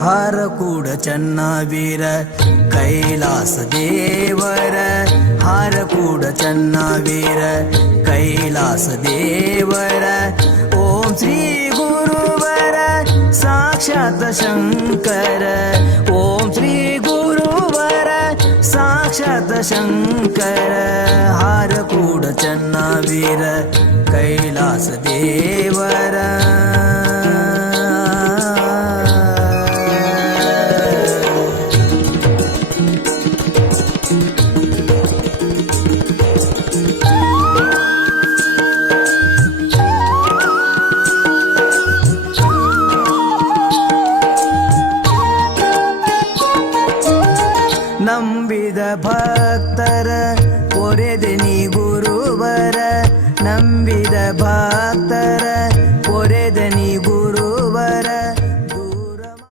ಹಾರಕೂಡ ಚನ್ನವೀರ ಕೈಲಾಸ ದೇವರ ಹಾರಕೂಡ ಚನ್ನವೀರ ಕೈಲಾಸ ದೇವರ ಓಂ ಶ್ರೀ ಗುರುವರ ಸಾಕ್ಷಾತ್ ಶಂಕರ ಓಂ ಶ್ರೀ ಗುರುವರ ಸಾಕ್ಷಾತ್ ಶಂಕರ ಹಾರಕೂಡ ಚನ್ನವೀರ ಕೈಲಾಸ ದೇವರ ನಂಬಿದ ಭಕ್ತರ ಪೊರೆದೆ ನೀ ಗುರುವರ ನಂಬಿದ ಭಕ್ತರ